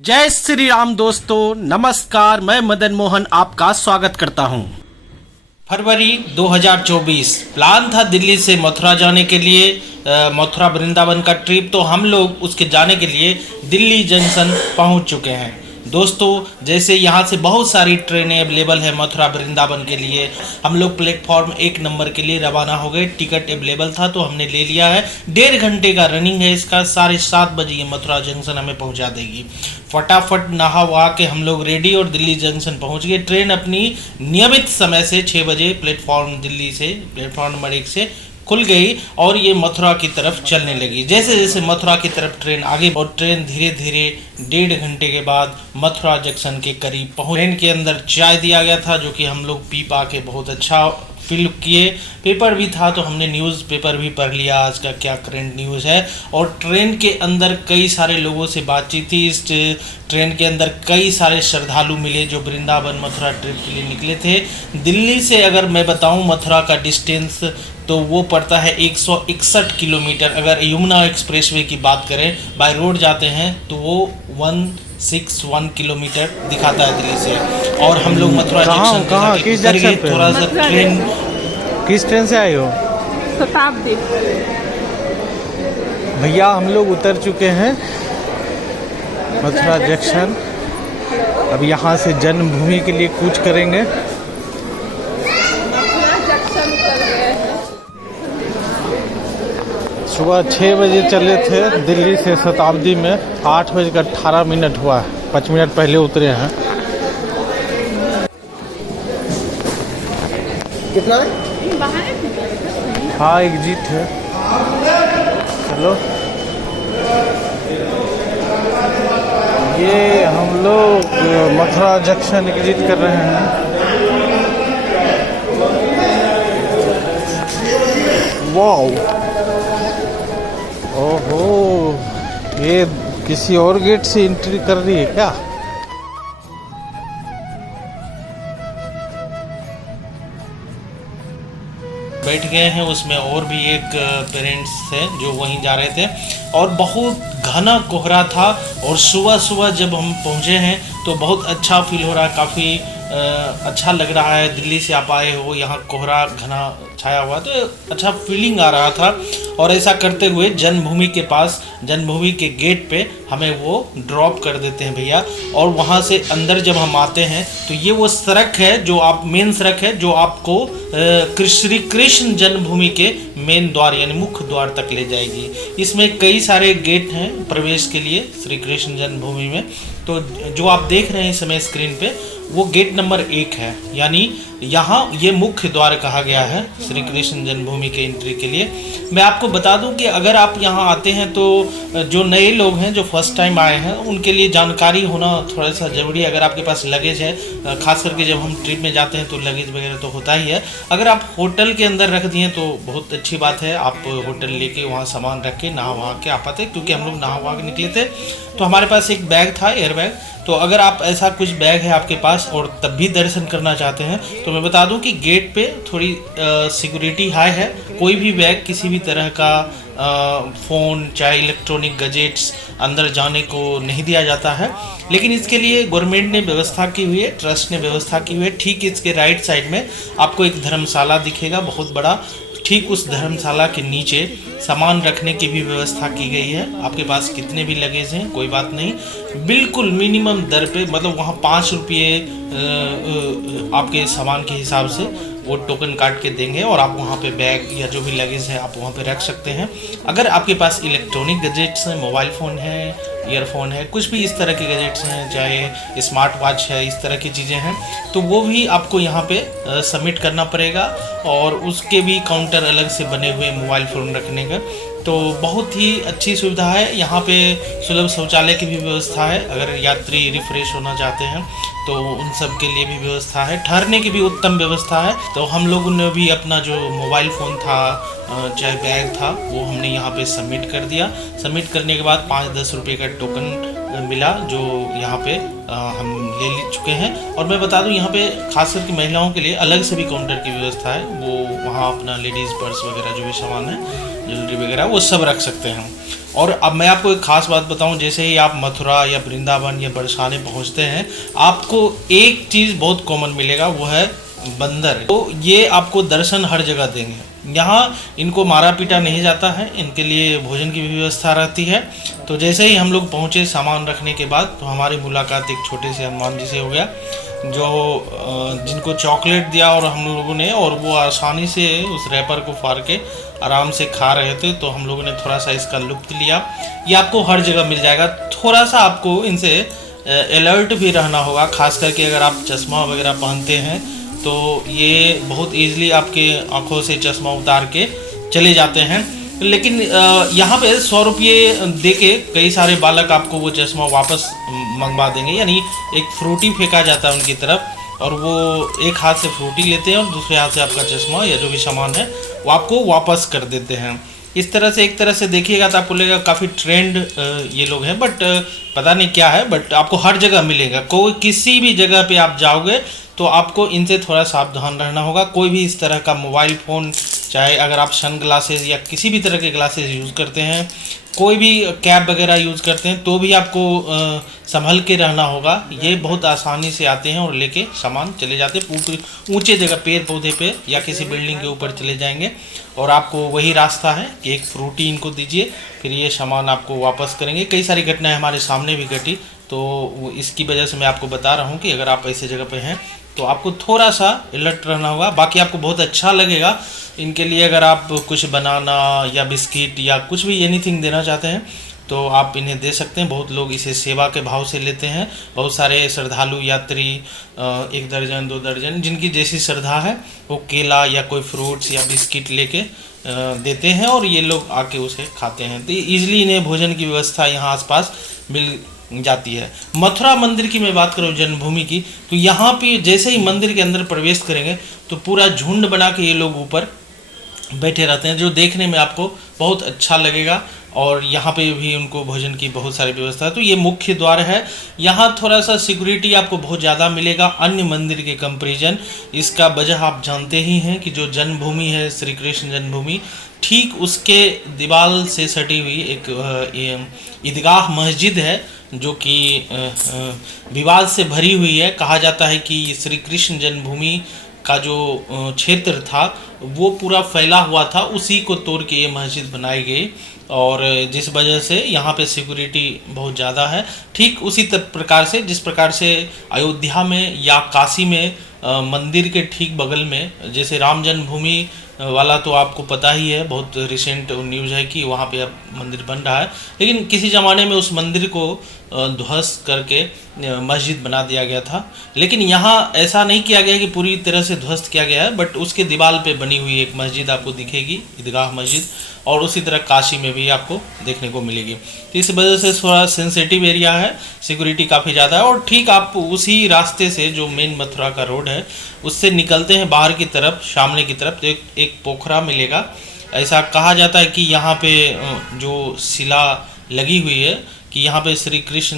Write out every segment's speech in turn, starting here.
जय श्री राम दोस्तों, नमस्कार। मैं मदन मोहन आपका स्वागत करता हूं। फरवरी 2024 प्लान था दिल्ली से मथुरा जाने के लिए, मथुरा वृंदावन का ट्रिप। तो हम लोग उसके जाने के लिए दिल्ली जंक्शन पहुंच चुके हैं। दोस्तों, जैसे यहाँ से बहुत सारी ट्रेनें अवेलेबल है मथुरा वृंदावन के लिए, हम लोग प्लेटफॉर्म 1 नंबर के लिए रवाना हो गए। टिकट अवेलेबल था तो हमने ले लिया है। 1.5 घंटे का रनिंग है इसका। 7:30 बजे ये मथुरा जंक्शन हमें पहुँचा देगी। फटाफट नहा वहा के हम लोग रेडी और दिल्ली जंक्शन पहुँच गए। ट्रेन अपनी नियमित समय से 6 बजे प्लेटफॉर्म दिल्ली से, प्लेटफॉर्म नंबर 1 से खुल गई और ये मथुरा की तरफ चलने लगी। जैसे जैसे मथुरा की तरफ ट्रेन आगे और ट्रेन धीरे धीरे 1.5 घंटे के बाद मथुरा जंक्शन के करीब पहुंच। ट्रेन के अंदर चाय दिया गया था जो कि हम लोग पी पा के बहुत अच्छा फील किए। पेपर भी था तो हमने न्यूज़ पेपर भी पढ़ लिया, आज का क्या करंट न्यूज़ है। और ट्रेन के अंदर कई सारे लोगों से बातचीत थी। इस ट्रेन के अंदर कई सारे श्रद्धालु मिले जो वृंदावन मथुरा ट्रिप के लिए निकले थे। दिल्ली से अगर मैं बताऊं मथुरा का डिस्टेंस तो वो पड़ता है 161 किलोमीटर। अगर यमुना एक्सप्रेसवे की बात करें, बाय रोड जाते हैं तो वो 161 किलोमीटर दिखाता है दिल्ली से। और हम लोग मथुरा जंक्शन किस जंक्शन पे? थोड़ा सा ट्रेन, किस ट्रेन से आए हो? शताब्दी। भैया हम लोग उतर चुके हैं मथुरा जंक्शन। अब यहाँ से जन्मभूमि के लिए कूच करेंगे। मथुरा जंक्शन उतर गए हैं। सुबह 6 बजे चले थे दिल्ली से शताब्दी में। 8:18 हुआ है, 5 मिनट पहले उतरे हैं। कितना है? हाँ, एग्जिट है। चलो, ये हम लोग मथुरा जंक्शन एग्जिट कर रहे हैं। वाओ, ओहो, ये किसी और गेट से एंट्री कर रही है क्या? बैठ गए हैं। उसमें और भी एक पेरेंट्स थे जो वहीं जा रहे थे और बहुत घना कोहरा था। और सुबह सुबह जब हम पहुँचे हैं तो बहुत अच्छा फील हो रहा है, काफ़ी अच्छा लग रहा है। दिल्ली से आप आए हो, यहाँ कोहरा घना छाया हुआ तो अच्छा फीलिंग आ रहा था। और ऐसा करते हुए जन्मभूमि के पास, जन्मभूमि के गेट पे हमें वो ड्रॉप कर देते हैं भैया। और वहाँ से अंदर जब हम आते हैं तो ये वो सड़क है जो आप, मेन सड़क है जो आपको श्री कृष्ण जन्मभूमि के मेन द्वार यानी मुख्य द्वार तक ले जाएगी। इसमें कई सारे गेट हैं प्रवेश के लिए श्री कृष्ण जन्मभूमि में। तो जो आप देख रहे हैं इस समय स्क्रीन पे वो गेट नंबर 1 है, यानी यहाँ ये मुख्य द्वार कहा गया है श्री कृष्ण जन्मभूमि के एंट्री के लिए। मैं आपको बता दूं कि अगर आप यहाँ आते हैं तो जो नए लोग हैं, जो फर्स्ट टाइम आए हैं, उनके लिए जानकारी होना थोड़ा सा ज़रूरी है। अगर आपके पास लगेज है, खास करके जब हम ट्रिप में जाते हैं तो लगेज वगैरह तो होता ही है। अगर आप होटल के अंदर रख दिए तो बहुत अच्छी बात है। आप होटल लेके वहाँ सामान रख के नहा वहा के आप आते, क्योंकि हम लोग नहा वहा के निकले थे तो हमारे पास एक बैग था, एयर बैग। तो अगर आप ऐसा कुछ बैग है आपके पास और तब भी दर्शन करना चाहते हैं तो मैं बता दूं कि गेट पे थोड़ी सिक्योरिटी हाई है। कोई भी बैग, किसी भी तरह का फ़ोन चाहे इलेक्ट्रॉनिक गैजेट्स अंदर जाने को नहीं दिया जाता है। लेकिन इसके लिए गवर्नमेंट ने व्यवस्था की हुई है, ट्रस्ट ने व्यवस्था की हुई है। ठीक इसके राइट साइड में आपको एक धर्मशाला दिखेगा बहुत बड़ा। ठीक उस धर्मशाला के नीचे सामान रखने की भी व्यवस्था की गई है। आपके पास कितने भी लगेज हैं कोई बात नहीं, बिल्कुल मिनिमम दर पे, मतलब वहाँ 5 रुपये आपके सामान के हिसाब से वो टोकन काट के देंगे और आप वहाँ पे बैग या जो भी लगेज है आप वहाँ पे रख सकते हैं। अगर आपके पास इलेक्ट्रॉनिक गैजेट्स हैं, मोबाइल फ़ोन है, ईयरफोन है, कुछ भी इस तरह के गैजेट्स हैं, चाहे स्मार्ट वॉच है, इस तरह की चीज़ें हैं, तो वो भी आपको यहाँ पे सबमिट करना पड़ेगा। और उसके भी काउंटर अलग से बने हुए मोबाइल फ़ोन रखने का। तो बहुत ही अच्छी सुविधा है। यहाँ पे सुलभ शौचालय की भी व्यवस्था है। अगर यात्री रिफ्रेश होना चाहते हैं तो उन सब के लिए भी व्यवस्था है। ठहरने की भी उत्तम व्यवस्था है। तो हम लोगों ने भी अपना जो मोबाइल फ़ोन था चाहे बैग था वो हमने यहाँ पे सबमिट कर दिया। सबमिट करने के बाद 5-10 रुपये का टोकन मिला जो यहाँ पे हम ले चुके हैं। और मैं बता दूं यहाँ पे खास करके महिलाओं के लिए अलग से भी काउंटर की व्यवस्था है, वो वहाँ अपना लेडीज़ पर्स वगैरह जो भी सामान है, ज्वेलरी वगैरह, वो सब रख सकते हैं। और अब मैं आपको एक ख़ास बात बताऊं, जैसे ही आप मथुरा या वृंदावन या बरसाने पहुंचते हैं, आपको एक चीज़ बहुत कॉमन मिलेगा, वो है बंदर। तो ये आपको दर्शन हर जगह देंगे। यहाँ इनको मारा पीटा नहीं जाता है, इनके लिए भोजन की भी व्यवस्था रहती है। तो जैसे ही हम लोग पहुँचे सामान रखने के बाद, तो हमारी मुलाकात एक छोटे से हनुमान जी से हो गया, जो जिनको चॉकलेट दिया और हम लोगों ने, और वो आसानी से उस रैपर को फाड़ के आराम से खा रहे थे। तो हम लोगों ने थोड़ा सा इसका लुत्फ लिया। ये आपको हर जगह मिल जाएगा। थोड़ा सा आपको इनसे अलर्ट भी रहना होगा, खास करके अगर आप चश्मा वगैरह पहनते हैं तो ये बहुत ईजिली आपके आंखों से चश्मा उतार के चले जाते हैं। लेकिन यहाँ पे 100 रुपये दे के कई सारे बालक आपको वो चश्मा वापस मंगवा देंगे। यानी एक फ्रूटी फेंका जाता है उनकी तरफ, और वो एक हाथ से फ्रूटी लेते हैं और दूसरे हाथ से आपका चश्मा या जो भी सामान है वो आपको वापस कर देते हैं। इस तरह से एक तरह से देखिएगा तो आपको लगेगा काफ़ी ट्रेंड ये लोग हैं, बट पता नहीं क्या है, बट आपको हर जगह मिलेगा। कोई किसी भी जगह पे आप जाओगे तो आपको इनसे थोड़ा सावधान रहना होगा। कोई भी इस तरह का मोबाइल फ़ोन, चाहे अगर आप सन ग्लासेस या किसी भी तरह के ग्लासेस यूज़ करते हैं, कोई भी कैप वगैरह यूज़ करते हैं, तो भी आपको संभल के रहना होगा। ये बहुत आसानी से आते हैं और लेके सामान चले जाते हैं। ऊंचे जगह पेड़ पौधे पे या किसी बिल्डिंग के ऊपर चले जाएंगे, और आपको वही रास्ता है कि एक फ्रूटी इनको दीजिए, फिर ये सामान आपको वापस करेंगे। कई सारी घटनाएं हमारे सामने भी घटी, तो इसकी वजह से मैं आपको बता रहा हूँ कि अगर आप ऐसे जगह पे हैं तो आपको थोड़ा सा अलर्ट रहना होगा। बाकी आपको बहुत अच्छा लगेगा इनके लिए। अगर आप कुछ बनाना या बिस्किट या कुछ भी एनीथिंग देना चाहते हैं तो आप इन्हें दे सकते हैं। बहुत लोग इसे सेवा के भाव से लेते हैं। बहुत सारे श्रद्धालु यात्री 1 दर्जन 2 दर्जन जिनकी जैसी श्रद्धा है वो केला या कोई फ्रूट्स या बिस्किट लेके देते हैं, और ये लोग आके उसे खाते हैं। तो ईजिली इन्हें भोजन की व्यवस्था यहाँ आसपास मिल जाती है। मथुरा मंदिर की मैं बात करूँ, जन्मभूमि की, तो यहाँ पे जैसे ही मंदिर के अंदर प्रवेश करेंगे तो पूरा झुंड बना के ये लोग ऊपर बैठे रहते हैं, जो देखने में आपको बहुत अच्छा लगेगा। और यहाँ पे भी उनको भोजन की बहुत सारी व्यवस्था है। तो ये मुख्य द्वार है। यहाँ थोड़ा सा सिक्योरिटी आपको बहुत ज़्यादा मिलेगा अन्य मंदिर के कंपैरिजन। इसका वजह आप जानते ही हैं कि जो जन्मभूमि है, श्री कृष्ण जन्मभूमि, ठीक उसके दीवार से सटी हुई एक ईदगाह मस्जिद है, जो कि विवाद से भरी हुई है। कहा जाता है कि श्री कृष्ण जन्मभूमि का जो क्षेत्र था वो पूरा फैला हुआ था, उसी को तोड़ के ये मस्जिद बनाई गई, और जिस वजह से यहाँ पे सिक्योरिटी बहुत ज़्यादा है। ठीक उसी प्रकार से जिस प्रकार से अयोध्या में या काशी में मंदिर के ठीक बगल में, जैसे राम जन्मभूमि वाला तो आपको पता ही है, बहुत रिसेंट न्यूज़ है कि वहाँ पे अब मंदिर बन रहा है, लेकिन किसी ज़माने में उस मंदिर को ध्वस्त करके मस्जिद बना दिया गया था। लेकिन यहाँ ऐसा नहीं किया गया कि पूरी तरह से ध्वस्त किया गया है, बट उसके दीवार पे बनी हुई एक मस्जिद आपको दिखेगी, ईदगाह मस्जिद, और उसी तरह काशी में भी आपको देखने को मिलेगी। तो इस वजह से थोड़ा सेंसिटिव एरिया है, सिक्योरिटी काफ़ी ज़्यादा है। और ठीक आप उसी रास्ते से जो मेन मथुरा का रोड है उससे निकलते हैं बाहर की तरफ, सामने की तरफ, तो एक पोखरा मिलेगा। ऐसा कहा जाता है कि यहाँ पे जो शिला लगी हुई है कि यहाँ पे श्री कृष्ण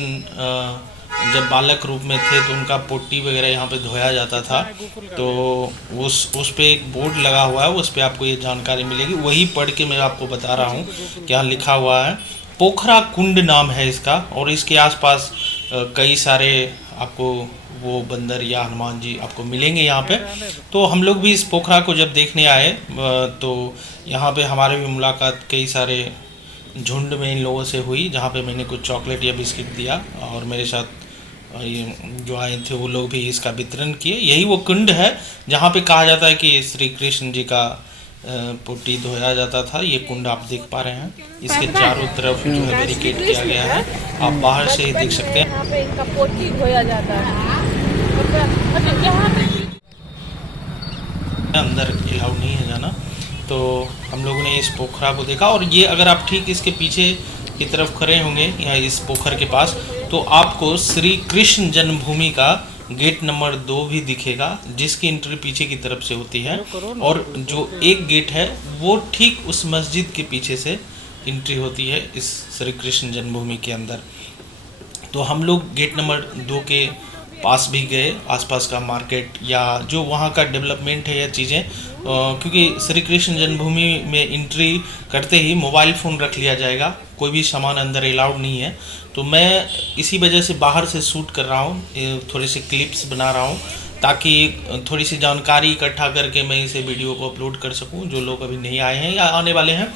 जब बालक रूप में थे तो उनका पोटी वगैरह यहाँ पे धोया जाता था। तो उस पे एक बोर्ड लगा हुआ है, उस पे आपको ये जानकारी मिलेगी। वही पढ़ के मैं आपको बता रहा हूँ, क्या लिखा हुआ है। पोखरा कुंड नाम है इसका, और इसके आसपास कई सारे आपको वो बंदर या हनुमान जी आपको मिलेंगे यहाँ पे। तो हम लोग भी इस पोखरा को जब देखने आए तो यहाँ पे हमारे भी मुलाकात कई सारे झुंड में इन लोगों से हुई, जहाँ पे मैंने कुछ चॉकलेट या बिस्किट दिया, और मेरे साथ ये जो आए थे वो लोग भी इसका वितरण किए। यही वो कुंड है जहाँ पे कहा जाता है कि श्री कृष्ण जी का पोटी धोया जाता था। ये कुंड आप देख पा रहे हैं, इसके चारों तरफ जो है बैरिकेड किया गया है, आप बाहर से ही देख सकते हैं। यहाँ पे इनका पोटी धोया जाता है। यहाँ पे अंदर अलाउड नहीं है जाना। तो हम लोगों ने इस पोखरा को देखा, और ये अगर आप ठीक इसके पीछे की तरफ खड़े होंगे या इस पोखर के पास, तो आपको श्री कृष्ण जन्मभूमि का गेट नंबर 2 भी दिखेगा, जिसकी एंट्री पीछे की तरफ से होती है। और जो एक गेट है वो ठीक उस मस्जिद के पीछे से एंट्री होती है इस श्री कृष्ण जन्मभूमि के अंदर। तो हम लोग गेट नंबर 2 के पास भी गए, आसपास का मार्केट या जो वहाँ का डेवलपमेंट है या चीज़ें, क्योंकि श्री कृष्ण जन्मभूमि में एंट्री करते ही मोबाइल फ़ोन रख लिया जाएगा, कोई भी सामान अंदर अलाउड नहीं है। तो मैं इसी वजह से बाहर से शूट कर रहा हूँ, थोड़ी सी क्लिप्स बना रहा हूँ ताकि थोड़ी सी जानकारी इकट्ठा करके मैं इसे वीडियो को अपलोड कर सकूँ। जो लोग अभी नहीं आए हैं या आने वाले हैं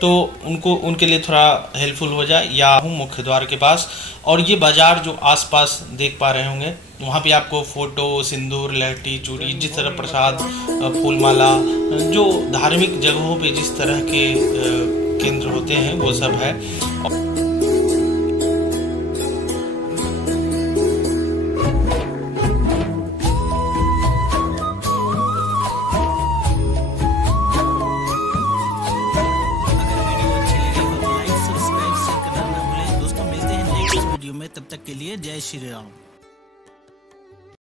तो उनके लिए थोड़ा हेल्पफुल हो जाए। या हूँ मुख्य द्वार के पास, और ये बाज़ार जो आसपास देख पा रहे होंगे, वहाँ पे आपको फ़ोटो, सिंदूर, लहठी, चूड़ी, जिस तरह प्रसाद, फूल माला, जो धार्मिक जगहों पे जिस तरह के केंद्र होते हैं वो सब है। तब तक के लिए जय श्री राम।